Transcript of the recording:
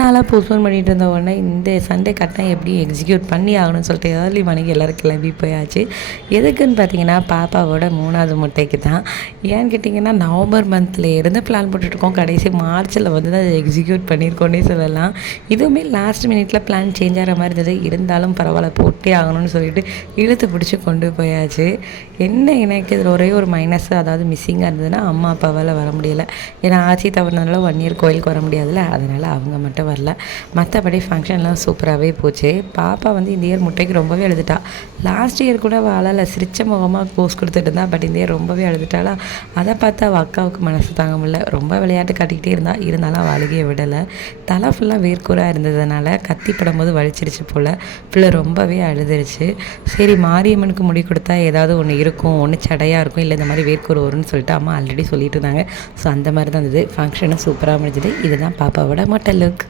நாளாக போஸ்ட்போன் பண்ணிட்டு இருந்த உடனே இந்த சண்டே கரெக்டாக எப்படி எக்ஸிக்யூட் பண்ணி ஆகணும்னு சொல்லிட்டு ஏர்லி மணிக்கு எல்லோரும் கிளம்பி போயாச்சு. எதுக்குன்னு பார்த்தீங்கன்னா பாப்பாவோட மூணாவது முட்டைக்கு தான். ஏன்னு கேட்டிங்கன்னா நவம்பர் மந்த்தில் இருந்து பிளான் போட்டுட்ருக்கோம். கடைசி மார்ச்சில் வந்து தான் அதை எக்ஸிக்யூட் பண்ணியிருக்கோன்னே சொல்லலாம். இதுவுமே லாஸ்ட் மினிட்ல பிளான் சேஞ்ச் ஆகிற மாதிரி இருந்தது. இருந்தாலும் பரவாயில்ல போட்டே ஆகணும்னு சொல்லிட்டு இழுத்து பிடிச்சி கொண்டு போயாச்சு. என்ன எனக்கு இதில் ஒரே ஒரு மைனஸ் அதாவது மிஸ்ஸிங்காக இருந்ததுன்னா அம்மா அப்பாவால் வர முடியலை. ஏன்னா ஆட்சி தவறுனதுனால ஒன் இயர் கோயிலுக்கு வர முடியாதுல்ல. அதனால் அவங்க மட்டும் வரல. மற்றபடி ஃபங்க்ஷன்லாம் சூப்பராகவே போச்சு. பாப்பா வந்து இந்த இயர் முட்டைக்கு ரொம்பவே அழுதுட்டா. லாஸ்ட் இயர் கூட அவள் சிரிச்ச முகமாக போஸ் கொடுத்துட்டு இருந்தா பட் இந்த இயர் ரொம்பவே அழுதுட்டாளா? அதை பார்த்து அவள் அக்காவுக்கு மனசு தாங்க முடியல. ரொம்ப விளையாட்டு காட்டிக்கிட்டே இருந்தா. இருந்தாலும் அவள் அழுகையை விடலை. தலை ஃபுல்லாக வேர்க்கூறாக இருந்ததுனால கத்தி படும்போது வலிச்சிருச்சு போல். பிள்ளை ரொம்பவே அழுதுருச்சு. சரி மாரியம்மனுக்கு முடி கொடுத்தா ஏதாவது ஒன்று இருக்கும். ஒன்று சடையாக இருக்கும். இல்லை இந்த மாதிரி வேர்க்கூறு வரும்னு சொல்லிட்டு அம்மா ஆல்ரெடி சொல்லிட்டு இருந்தாங்க. ஸோ அந்த மாதிரி தான் இருந்தது. ஃபங்க்ஷனும் சூப்பராக முடிஞ்சது. இதுதான் பாப்பாவோட மொட்டை லுக்